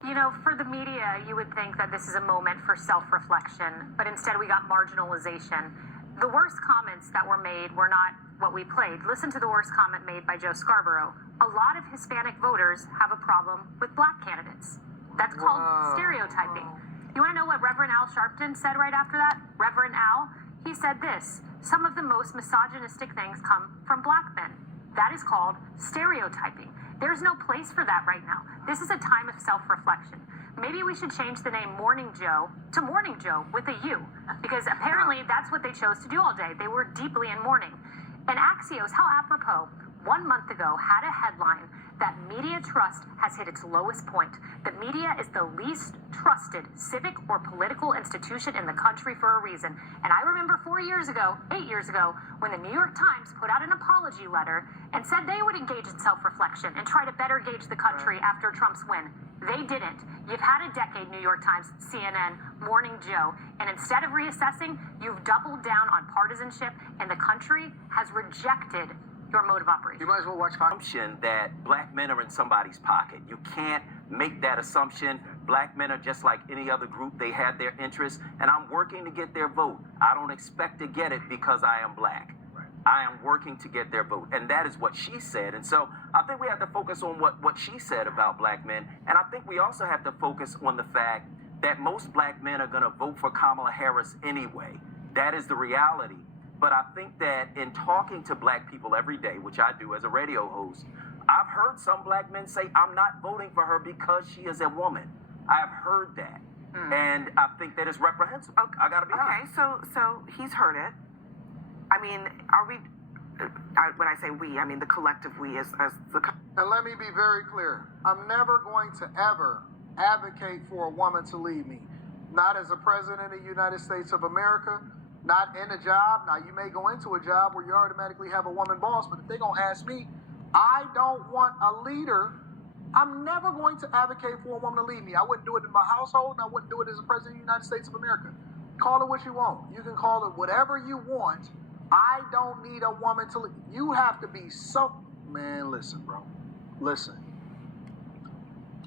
You know, for the media, you would think that this is a moment for self-reflection, but instead we got marginalization. The worst comments that were made were not what we played. Listen to the worst comment made by Joe Scarborough. A lot of Hispanic voters have a problem with black candidates. That's called stereotyping. You want to know what Reverend Al Sharpton said right after that? Reverend Al, he said this: some of the most misogynistic things come from black men. That is called stereotyping. There's no place for that right now. This is a time of self-reflection. Maybe we should change the name Morning Joe to Morning Joe with a U, because apparently that's what they chose to do all day. They were deeply in mourning. And Axios, how apropos, 1 month ago had a headline that media trust has hit its lowest point. The media is the least trusted civic or political institution in the country for a reason. And I remember 8 years ago, when the New York Times put out an apology letter and said they would engage in self-reflection and try to better gauge the country after Trump's win. They didn't. You've had a decade, New York Times, CNN, Morning Joe, and instead of reassessing, you've doubled down on partisanship, and the country has rejected your mode of operation. You might as well watch Assumption that black men are in somebody's pocket. You can't make that assumption. Black men are just like any other group. They have their interests, and I'm working to get their vote. I don't expect to get it because I am black. I am working to get their vote. And that is what she said. And so I think we have to focus on what she said about black men. And I think we also have to focus on the fact that most black men are going to vote for Kamala Harris anyway. That is the reality. But I think that in talking to black people every day, which I do as a radio host, I've heard some black men say, I'm not voting for her because she is a woman. I've heard that. And I think that is reprehensible. Okay. I got to be honest. Okay, so he's heard it. I mean, are we, when I say we, I mean the collective we as the... And let me be very clear. I'm never going to ever advocate for a woman to lead me. Not as a president of the United States of America, not in a job. Now, you may go into a job where you automatically have a woman boss, but if they're going to ask me, I don't want a leader, I'm never going to advocate for a woman to lead me. I wouldn't do it in my household, and I wouldn't do it as a president of the United States of America. Call it what you want. You can call it whatever you want. I don't need a woman to lead. You have to be so... Man, listen, bro. Listen.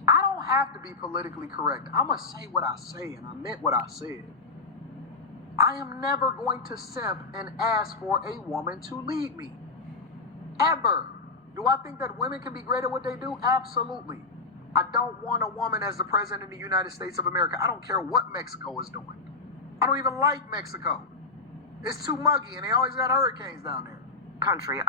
I don't have to be politically correct. I'm going to say what I say, and I meant what I said. I am never going to simp and ask for a woman to lead me. Ever. Do I think that women can be great at what they do? Absolutely. I don't want a woman as the president of the United States of America. I don't care what Mexico is doing. I don't even like Mexico. It's too muggy, and they always got hurricanes down there. Country.